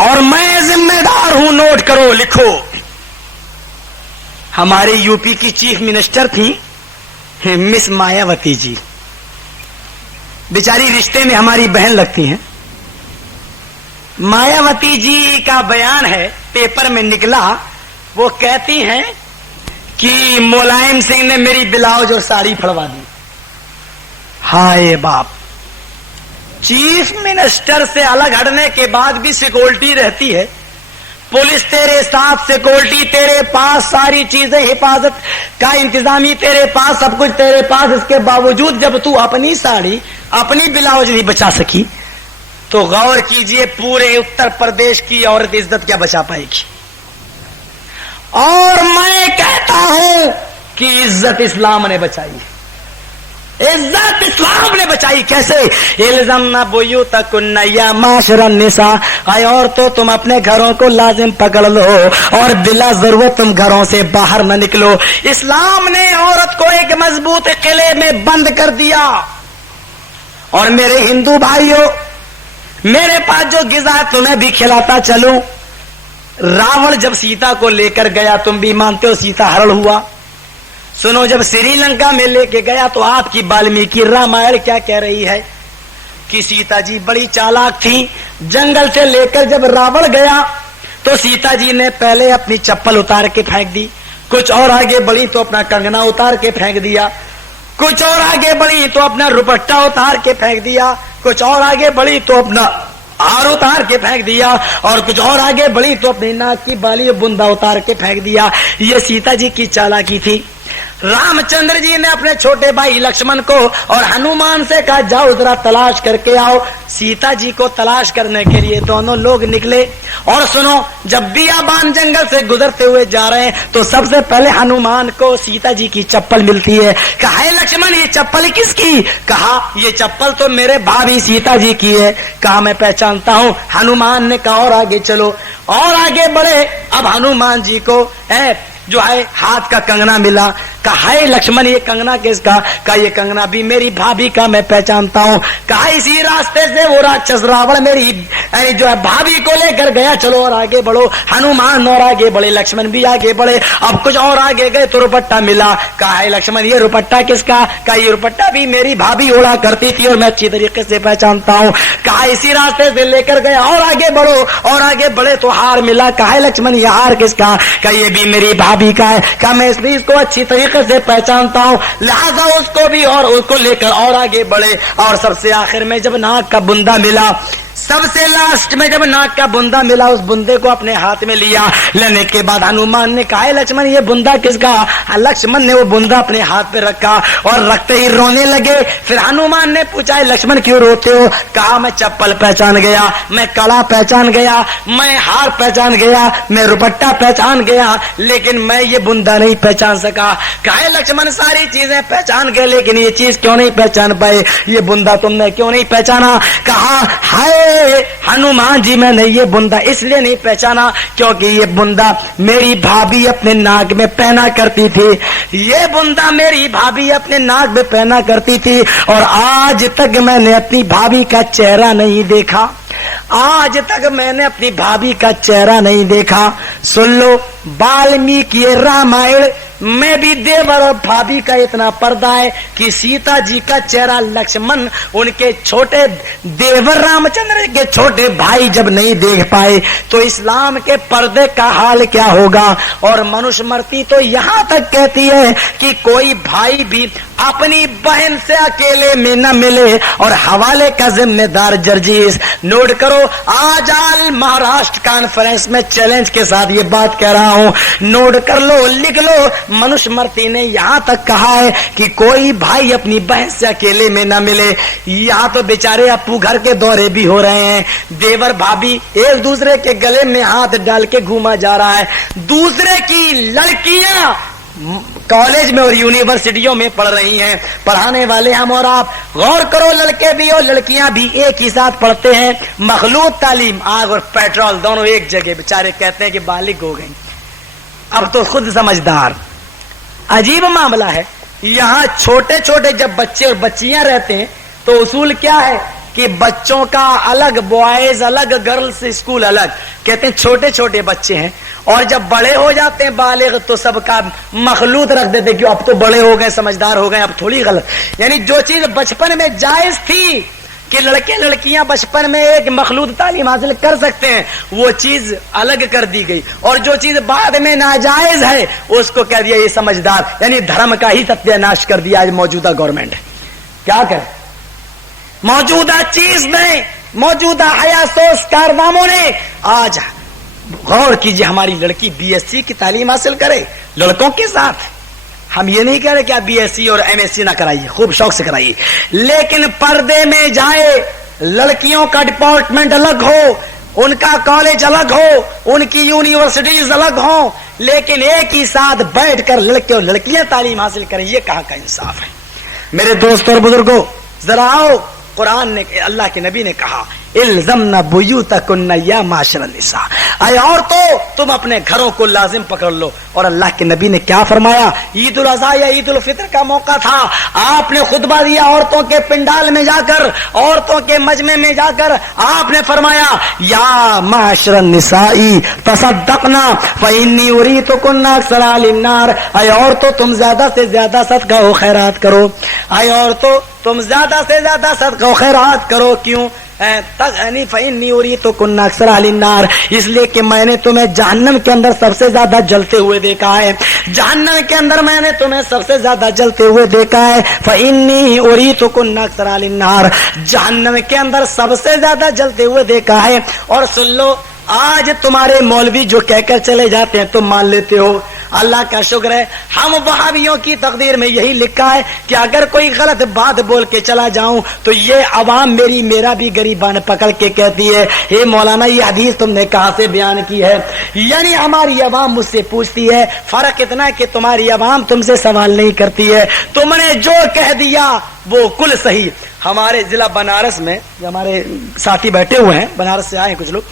और मैं जिम्मेदार हूं। नोट करो, लिखो। हमारे यूपी की चीफ मिनिस्टर थी मिस मायावती जी, बेचारी रिश्ते में हमारी बहन लगती हैं। मायावती जी का बयान है, पेपर में निकला, वो कहती हैं कि मुलायम सिंह ने मेरी ब्लाउज और साड़ी फड़वा दी। हाय बाप, चीफ मिनिस्टर से अलग हटने के बाद भी सिक्योरिटी रहती है, पुलिस तेरे साथ, सिक्योरिटी तेरे पास, सारी चीजें, हिफाजत का इंतजामी तेरे पास, सब कुछ तेरे पास। इसके बावजूद जब तू अपनी साड़ी, अपनी ब्लाउज नहीं बचा सकी, तो गौर कीजिए पूरे उत्तर प्रदेश की औरत इज्जत क्या बचा पाएगी। और मैं कहता हूं कि इज्जत इस्लाम ने बचाई, इज्जत इस्लाम ने बचाई। कैसे? इल्ज़म्ना बुयूतकुन्न या माशरन निसा, और तो तुम अपने घरों को लाजिम पकड़ लो और बिला जरूरत तुम घरों से बाहर न निकलो। इस्लाम ने औरत को एक मजबूत किले में बंद कर दिया। और मेरे हिंदू भाइयों, میرے پاس جو غذا ہے تمہیں بھی کھلاتا چلوں. راون جب سیتا کو لے کر گیا, تم بھی مانتے ہو سیتا ہرن ہوا. سنو, جب سری لنکا میں لے کے گیا تو آپ کی والمیکی رامائن کیا کہہ رہی ہے کہ سیتا جی بڑی چالاک تھی. جنگل سے لے کر جب راون گیا تو سیتا جی نے پہلے اپنی چپل اتار کے پھینک دی, کچھ اور آگے بڑھی تو اپنا کنگنا اتار کے پھینک دیا, کچھ اور آگے بڑھی تو اپنا روپٹا اتار کے پھینک دیا, کچھ اور آگے بڑھی تو اپنا ہار اتار کے پھینک دیا, اور کچھ اور آگے بڑھی تو اپنی ناک کی بالی بندا اتار کے پھینک دیا. یہ سیتا جی کی چالاکی تھی. رام چندر جی نے اپنے چھوٹے بھائی لکشمن کو اور ہنومان سے کہا جاؤ ذرا تلاش کر کے آؤ. سیتا جی کو تلاش کرنے کے لیے دونوں لوگ نکلے. اور سنو, جب بیابان جنگل سے گزرتے ہوئے جا رہے ہیں تو سب سے پہلے ہنومان کو سیتا جی کی چپل ملتی ہے. کہا ہے لکشمن یہ چپل کس کی؟ کہا یہ چپل تو میرے بھابھی سیتا جی کی ہے. کہا میں پہچانتا ہوں. ہنومان نے کہا اور آگے چلو, اور آگے بڑھے. اب ہنومان جی کو جو ہے ہاتھ کا کنگنا ملا. کہا ہے لکشمن یہ کنگنا کس کا؟ کہا یہ کنگنا بھی میری بھابھی کا, میں پہچانتا ہوں. کہا اسی راستے سے وہ راکشس راون میری جو ہے بھابھی کو لے کر گیا, چلو اور آگے بڑھو. ہنومان اور آگے بڑھے, لکشمن بھی آگے بڑھے. اب کچھ اور آگے گئے تو روپٹا ملا. کہا ہے لکشمن یہ روپٹا کس کا؟ کہا یہ روپٹا بھی میری بھابھی اوڑا کرتی تھی اور میں اچھی طریقے سے پہچانتا ہوں. کہا اسی راستے سے لے کر گیا, اور آگے بڑھو, اور آگے بڑھے تو ہار ملا. کہا ہے لکشمن یہ ہار کس کا؟ کہا یہ بھی میری بھابھی کا ہے. کہا میں اس لیے اس کو اچھی طریقے سے پہچانتا ہوں, لہذا اس کو بھی اور اس کو لے کر اور آگے بڑھے. اور سب سے آخر میں جب ناک کا بندہ ملا, سب سے لاسٹ میں جب ناک کا بندہ ملا, اس بندے کو اپنے ہاتھ میں لیا. لینے کے بعد ہنومان نے کہا لکشمن یہ بندہ کس کا؟ لکشمن نے وہ بندہ اپنے ہاتھ پہ رکھا اور رکھتے ہی رونے لگے. پھر ہنومان نے پوچھا لکشمن کیوں روتے ہو؟ کہا میں چپل پہچان گیا, میں کڑا پہچان گیا, میں ہار پہچان گیا, میں روپٹا پہچان گیا, لیکن میں یہ بندہ نہیں پہچان سکا. کہا لکشمن ساری چیزیں پہچان گئے لیکن یہ چیز کیوں نہیں پہچان پائے, یہ بندہ تم نے کیوں نہیں پہچانا؟ کہا ہائے ہنومان جی میں نے یہ بندہ اس لیے نہیں پہچانا کیونکہ یہ بندہ میری بھابھی اپنے ناک میں پہنا کرتی تھی. یہ بندہ میری بھابھی اپنے ناک میں پہنا کرتی تھی اور آج تک میں نے اپنی بھابھی کا چہرہ نہیں دیکھا. آج تک میں نے اپنی بھابھی کا چہرہ نہیں دیکھا. سن لو, والمیکی رامائن میں بھی دیور اور بھابھی کا اتنا پردہ ہے کہ سیتا جی کا چہرہ لکشمن ان کے چھوٹے دیور رام چندر کے چھوٹے بھائی جب نہیں دیکھ پائے تو اسلام کے پردے کا حال کیا ہوگا. اور منوش مرتی تو یہاں تک کہتی ہے کہ کوئی بھائی بھی اپنی بہن سے اکیلے میں نہ ملے. اور حوالے کا ذمہ دار جرجیس نوٹ کرو, آج آل مہاراشٹر کانفرنس میں چیلنج کے ساتھ یہ بات کہہ رہا ہوں, نوٹ کر لو, لکھ لو. منوش مرتی نے یہاں تک کہا ہے کہ کوئی بھائی اپنی بہن سے اکیلے میں نہ ملے. یہاں تو بیچارے اپو گھر کے دورے بھی ہو رہے ہیں, دیور بھابھی ایک دوسرے کے گلے میں ہاتھ ڈال کے گھوما جا رہا ہے. دوسرے کی لڑکیاں کالج میں اور یونیورسٹیوں میں پڑھ رہی ہیں. پڑھانے والے ہم اور آپ, غور کرو, لڑکے بھی اور لڑکیاں بھی ایک ہی ساتھ پڑھتے ہیں. مخلوط تعلیم, آگ اور پیٹرول دونوں ایک جگہ. بیچارے کہتے ہیں کہ بالغ ہو گئیں, اب تو خود سمجھدار. عجیب معاملہ ہے. یہاں چھوٹے چھوٹے جب بچے اور بچیاں رہتے ہیں تو اصول کیا ہے کہ بچوں کا الگ, بوائز الگ, گرلز اسکول الگ. کہتے ہیں چھوٹے چھوٹے بچے ہیں, اور جب بڑے ہو جاتے ہیں بالغ تو سب کا مخلوط رکھ دیتے کہ اب تو بڑے ہو گئے, سمجھدار ہو گئے, اب تھوڑی غلط. یعنی جو چیز بچپن میں جائز تھی کہ لڑکے لڑکیاں بچپن میں ایک مخلوط تعلیم حاصل کر سکتے ہیں, وہ چیز الگ کر دی گئی. اور جو چیز بعد میں ناجائز ہے اس کو کہہ دیا یہ سمجھدار. یعنی دھرم کا ہی ستیہ ناش کر دیا آج موجودہ گورنمنٹ. کیا کرے, موجودہ چیز نے, موجودہ حیا سوز کارناموں نے. آج غور کیجیے, ہماری لڑکی بی ایس سی کی تعلیم حاصل کرے لڑکوں کے ساتھ. ہم یہ نہیں کہہ رہے کہ آپ بی ایس سی اور ایم ایس سی نہ کرائیے, خوب شوق سے کرائیے, لیکن پردے میں جائے. لڑکیوں کا ڈپارٹمنٹ الگ ہو, ان کا کالج الگ ہو, ان کی یونیورسٹیز الگ ہوں, لیکن ایک ہی ساتھ بیٹھ کر لڑکے اور لڑکیاں تعلیم حاصل کریں. یہ کہاں کا انصاف ہے؟ میرے دوستوں اور بزرگوں, ذرا آؤ, قرآن نے, اللہ کے نبی نے کہا इल्ज़मना बुयूतकुन्ना या माशरन निसा, अय औरतों तुम अपने घरों को लाजिम पकड़ लो। और अल्लाह के नबी ने क्या फरमाया, ईद उल अज़हा या ईद उल फितर का मौका था, आपने खुतबा दिया औरतों के पिंडाल में जाकर, औरतों के मजमे में जाकर आपने फरमाया या माशरन निसाई तसद्दक़ना फ़इन्नी उरीतुकुन्ना अक्सरा लिन्नार, अय औरतों तुम ज्यादा से ज्यादा सदका व खैरात करो, अय औरतों तुम ज्यादा से ज्यादा सदका व खैरात करो। क्यों? इसलिए कि मैंने तुम्हें जहन्नम के अंदर सबसे ज्यादा जलते हुए देखा है, जहन्नम के अंदर मैंने तुम्हें सबसे ज्यादा जलते हुए देखा है। फ़इन्नी उरीतुकुन्ना अक्सरा लिन्नार, जहन्नम के अंदर सबसे ज्यादा जलते हुए देखा है। और सुन लो, आज तुम्हारे मौलवी जो कहकर चले जाते हैं तुम मान लेते हो, अल्लाह का शुक्र है हम वहाबियों की तकदीर में यही लिखा है कि अगर कोई गलत बात बोल के चला जाऊं तो ये अवाम मेरा भी गरीबान पकड़ के कहती है, हे मौलाना ये हदीस तुमने कहां से बयान की है। यानी हमारी अवाम मुझसे पूछती है, फर्क इतना है कि तुम्हारी अवाम तुमसे सवाल नहीं करती है, तुमने जो कह दिया वो कुल सही। हमारे जिला बनारस में हमारे साथी बैठे हुए हैं, बनारस से आए कुछ लोग,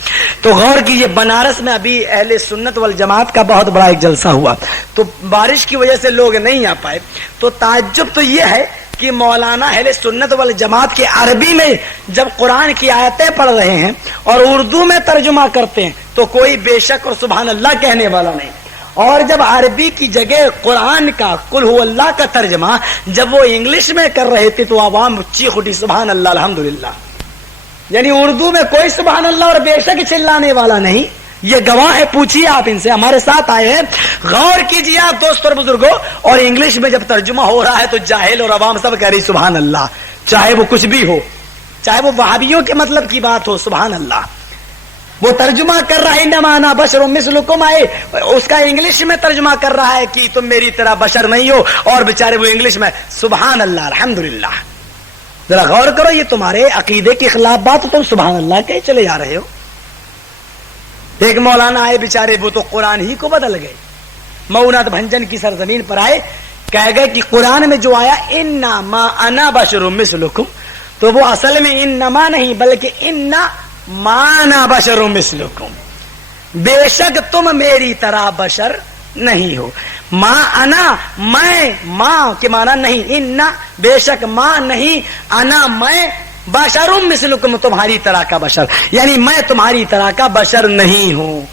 तो गौर कीजिए बनारस में अभी अहले सुन्नत वल जमात का बहुत बड़ा एक जलसा हुआ, तो बारिश की वजह से लोग नहीं आ पाए। तो ताज्जुब तो ये है कि मौलाना अहले सुन्नत वल जमात के अरबी में जब कुरान की आयतें पढ़ रहे हैं और उर्दू में तर्जुमा करते हैं तो कोई बेशक और सुभान अल्लाह कहने वाला नहीं, और जब अरबी की जगह कुरान का कुल हु अल्लाह का तर्जमा जब वो इंग्लिश में कर रहे थे तो आवाम चीख उठी सुभान अल्लाह अल्हम्दुलिल्लाह। यानी उर्दू में कोई सुभान अल्लाह और बेशक चिल्लाने वाला नहीं, ये गवाह है, पूछिए आप इनसे, हमारे साथ आए हैं। गौर कीजिए आप दोस्तों और बुजुर्गों, और इंग्लिश में जब तर्जुमा हो रहा है तो जाहिल और अवाम सब कह रही सुभान अल्लाह, चाहे वो कुछ भी हो, चाहे वो वहाबियों के मतलब की बात हो, सुभान अल्लाह। वो तर्जुमा कर रहा है नमाना बशर मिसलुकुम, आए उसका इंग्लिश में तर्जुमा कर रहा है कि तुम मेरी तरह बशर नहीं हो, और बेचारे वो इंग्लिश में सुभान अल्लाह अल्हम्दुलिल्लाह। जरा गौर करो, ये तुम्हारे अकीदे के खिलाफ बात, तो तुम सुभान अल्लाह कहे चले जा रहे हो। एक मौलाना आए बेचारे, वो तो कुरान ही को बदल गए, मऊनत भंजन की सरजमीन पर आए, कह गए कि कुरान में जो आया इन्ना मा अना बशरुम मिसलुकुम, तो वो असल में इन्नमा नहीं बल्कि इन्ना माना बशरुम मिसलुकुम, बेशक तुम मेरी तरह बशर नहीं हो। माँ अना मैं, माँ के माना नहीं, इन्ना बेशक माँ नहीं, अना मैं, बशरुम मिसलुकुम तुम्हारी तरह का बशर, यानी मैं तुम्हारी तरह का बशर नहीं हूं।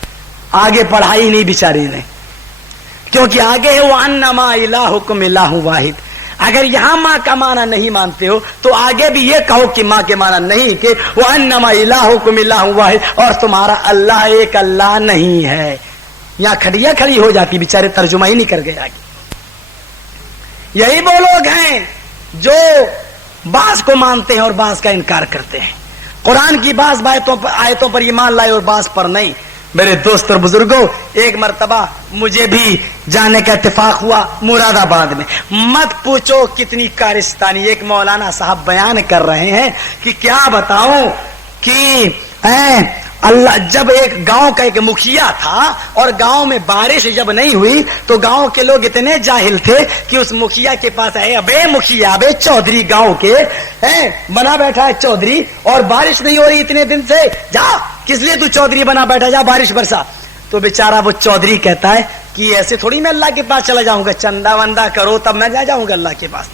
आगे पढ़ाई नहीं बेचारे ने, क्योंकि आगे है वो अन्नमा इलाहुकुम इलाहु वाहिद। अगर यहां माँ का माना नहीं मानते हो तो आगे भी ये कहो कि माँ के माना नहीं, कि वो अन्नमा इलाहुकुम इलाहु वाहिद, और तुम्हारा अल्लाह एक अल्लाह नहीं है। यहां खड़िया खड़ी हो जाती, बेचारे तर्जुमा ही नहीं कर गए आगे। यही वो लोग हैं जो बास को मानते हैं और बास का इनकार करते हैं, कुरान की बास आयतों पर ईमान लाए और बास पर नहीं। मेरे दोस्त और बुजुर्गों, एक मर्तबा मुझे भी जाने का इत्तेफाक हुआ मुरादाबाद में, मत पूछो कितनी कारिस्तानी। एक मौलाना साहब बयान कर रहे हैं कि क्या बताऊं कि अल्लाह, जब एक गांव का एक मुखिया था और गांव में बारिश जब नहीं हुई तो गांव के लोग इतने जाहिल थे कि उस मुखिया के पास आए, अबे मुखिया, अबे चौधरी गांव के बना बैठा है चौधरी, और बारिश नहीं हो रही इतने दिन से, जा किस लिए तू चौधरी बना बैठा, जा बारिश बरसा। तो बेचारा वो चौधरी कहता है कि ऐसे थोड़ी मैं अल्लाह के पास चला जाऊंगा, चंदा वंदा करो तब मैं जाऊंगा अल्लाह के पास।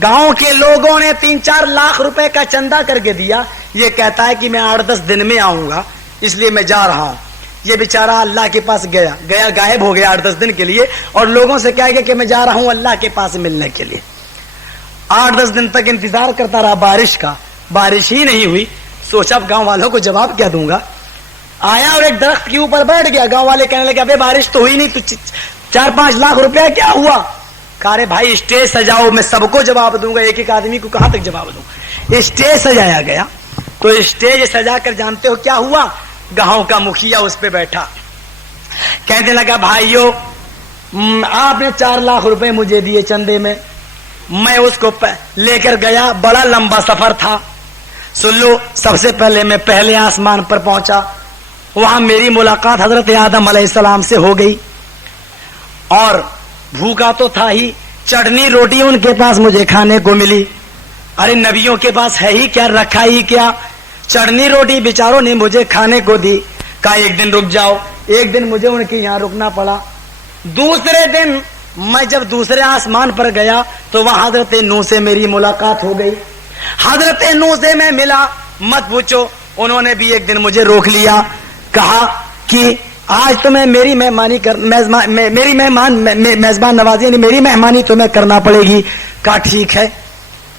गांव के लोगों ने 3-4 लाख रुपए का चंदा करके दिया, ये कहता है कि मैं 8-10 दिन में आऊंगा इसलिए मैं जा रहा हूं। ये बेचारा अल्लाह के पास गया गायब हो गया 8-10 दिन के लिए, और लोगों से कह गया कि मैं जा रहा हूं अल्लाह के पास मिलने के लिए। 8-10 दिन तक इंतजार करता रहा बारिश का, बारिश ही नहीं हुई। सोचा अब गांव वालों को जवाब क्या दूंगा। आया और एक दरख्त के ऊपर बैठ गया। गांव वाले कहने लगे, अबे बारिश तो हुई नहीं, तो 4-5 लाख रुपया क्या हुआ। कहा रे भाई स्टेज सजाओ, मैं सबको जवाब दूंगा, एक एक आदमी को कहां तक जवाब दूं। स्टेज सजाया गया, तो स्टेज सजाकर जानते हो क्या हुआ, गांव का मुखिया उस पे बैठा, कहने लगा भाइयों आपने 4 लाख रुपए मुझे दिए चंदे में, मैं उसको लेकर गया, बड़ा लंबा सफर था। सुन लो, सबसे पहले मैं पहले आसमान पर पहुंचा, वहां मेरी मुलाकात हजरत आदम अलैहिस्सलाम से हो गई, और भूखा तो था ही, चटनी रोटी उनके पास मुझे खाने को मिली। अरे नबियों के पास है ही क्या, रखा ही क्या। चढ़नी रोटी बेचारों ने मुझे खाने को दी, कहा एक दिन रुक जाओ। एक दिन मुझे उनके यहाँ रुकना पड़ा। दूसरे दिन मैं जब दूसरे आसमान पर गया तो वहां हजरत नूह से मेरी मुलाकात हो गई। हजरत नूह से मैं मिला, मत पूछो, उन्होंने भी एक दिन मुझे रोक लिया, कहा कि आज तुम्हें मेरी मेहमानी कर मेरी मेजबान नवाजी यानी मेरी मेहमानी तुम्हें करना पड़ेगी। कहा ठीक है।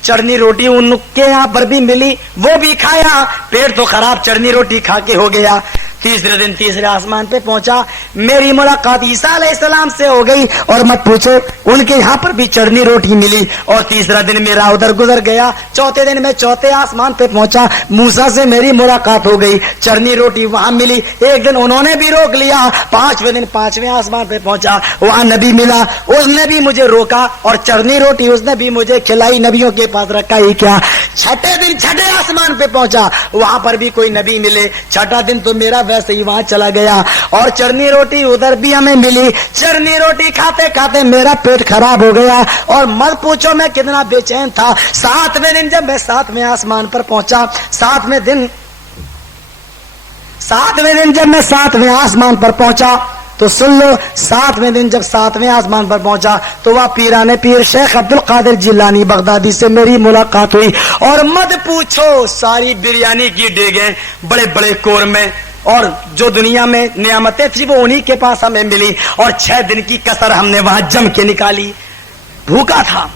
चढ़नी रोटी उनके यहाँ पर भी मिली, वो भी खाया, पेट तो खराब चढ़नी रोटी खा के हो गया। तीसरे दिन तीसरे आसमान पे पहुंचा, मेरी मुलाकात ईसा अलैहिस्सलाम से हो गई और मत पूछो उनके यहाँ पर भी चढ़नी रोटी मिली। और तीसरा दिन मेरा उधर गुजर गया। चौथे दिन मैं चौथे आसमान पे पहुंचा, मूसा से मेरी मुलाकात हो गई, चढ़नी रोटी वहां मिली। एक दिन उन्होंने भी रोक लिया। पांचवें दिन पांचवें आसमान पे पहुंचा, वहां नबी मिला, उसने भी मुझे रोका और चढ़नी रोटी उसने भी मुझे खिलाई, नबियों के पास रखा ही क्या। छठे दिन छठे आसमान पे पहुंचा, वहां पर भी कोई नबी मिले। छठा दिन तो मेरा वैसे ही वहां चला गया और चढ़नी रोटी उधर भी हमें मिली। चढ़नी रोटी खाते खाते मेरा पेट खराब हो गया और मत पूछो मैं कितना बेचैन था। सातवें दिन जब मैं सातवें आसमान पर पहुंचा, सातवें दिन जब मैं सातवें आसमान पर पहुंचा तो सुन लो, सातवें दिन जब सातवें आसमान पर पहुंचा तो वह पीराने पीर शेख अब्दुल कादिर जिलानी बगदादी से मेरी मुलाकात हुई। और मत पूछो, सारी बिरयानी की डेगे बड़े बड़े कोरमे और जो दुनिया में नियामतें थी वो उन्हीं के पास हमें मिली। और 6 दिन की कसर हमने वहां जम के निकाली। भूखा था।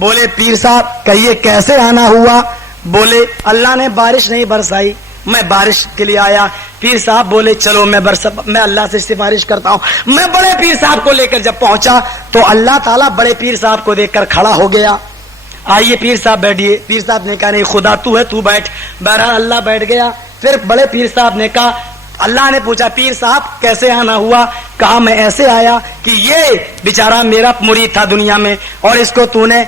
बोले पीर साहब कहिए कैसे आना हुआ। बोले अल्लाह ने बारिश नहीं बरसाई, मैं बारिश के लिए आया। पीर साहब बोले चलो मैं अल्लाह से सिफारिश करता हूं। मैं बड़े पीर साहब को लेकर जब पहुंचा तो अल्लाह ताला बड़े पीर साहब को देखकर खड़ा हो गया। आइए पीर साहब बैठिए। पीर साहब ने कहा नहीं खुदा तू है, तू बैठ। बहरहाल अल्लाह बैठ गया। फिर बड़े पीर साहब ने कहा, अल्लाह ने पूछा पीर साहब कैसे आना हुआ। कहा मैं ऐसे आया कि ये बेचारा मेरा मुरीद था दुनिया में और इसको तूने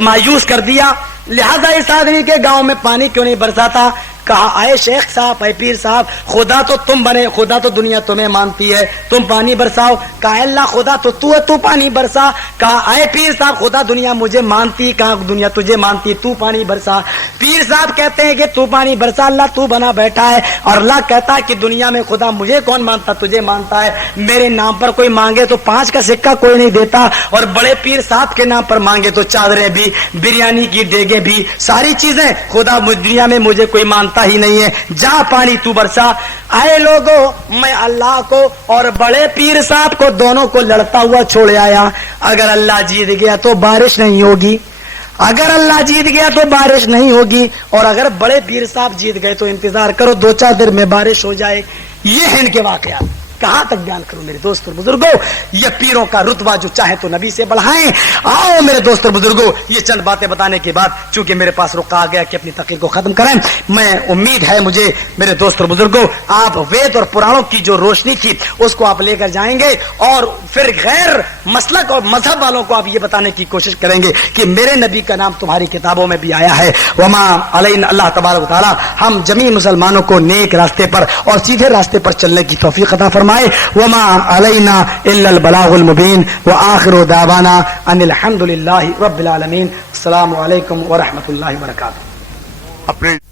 मायूस कर दिया, लिहाजा इस आदमी के गांव में पानी क्यों नहीं बरसाता। कहा आए शेख साहब, आए पीर साहब, खुदा तो तुम बने, खुदा तो दुनिया तुम्हें मानती है, तुम पानी बरसाओ। कहा अल्लाह खुदा तो तू है, तू पानी बरसा। कहा आए पीर साहब खुदा दुनिया मुझे मानती, कहा दुनिया तुझे मानती, तू पानी बरसा। पीर साहब कहते हैं कि तू पानी बरसा, अल्लाह तू बना बैठा है और अल्लाह कहता है कि दुनिया में खुदा मुझे कौन मानता, तुझे मानता है। मेरे नाम पर कोई मांगे तो 5 का सिक्का कोई नहीं देता और बड़े पीर साहब के नाम पर मांगे तो चादरें भी, बिरयानी की डेगे भी, सारी चीजें खुदा दुनिया में मुझे कोई मानता ही नहीं है। जा पानी तू बरसा। आए लोगों, मैं अल्लाह को और बड़े पीर साहब को दोनों को लड़ता हुआ छोड़ आया। अगर अल्लाह जीत गया तो बारिश नहीं होगी, अगर अल्लाह जीत गया तो बारिश नहीं होगी और अगर बड़े पीर साहब जीत गए तो इंतजार करो 2-4 दिन में बारिश हो जाए। ये है इनके वाकया। कहां तक बयान करूं मेरे दोस्तों बुजुर्गों। ये पीरों का रुतबा जो चाहे तो नबी से बढ़ाएं। आओ मेरे दोस्तों बुजुर्गों, ये चंद बातें बताने के बाद चूंकि मेरे पास रुक आ गया कि अपनी तकरीर को खत्म करें, मैं उम्मीद है मुझे मेरे दोस्तों बुजुर्गों आप वेद और पुराणों की जो रोशनी थी उसको आप लेकर जाएंगे और फिर गैर मसलक और मजहब वालों को आप ये बताने की कोशिश करेंगे कि मेरे नबी का नाम तुम्हारी किताबों में भी आया है। वमा अलैना, अल्लाह तबारक व तआला हम जमी मुसलमानों को नेक रास्ते पर और सीधे रास्ते पर चलने की तौफीक अता फरमाए। वमा अलैना इल्लल बलागुल मुबीन व आखिरु दावाना अनिल हम्दुलिल्लाहि रब्बिल आलमीन। अस्सलामु अलैकुम व रहमतुल्लाहि व बरकातुहू।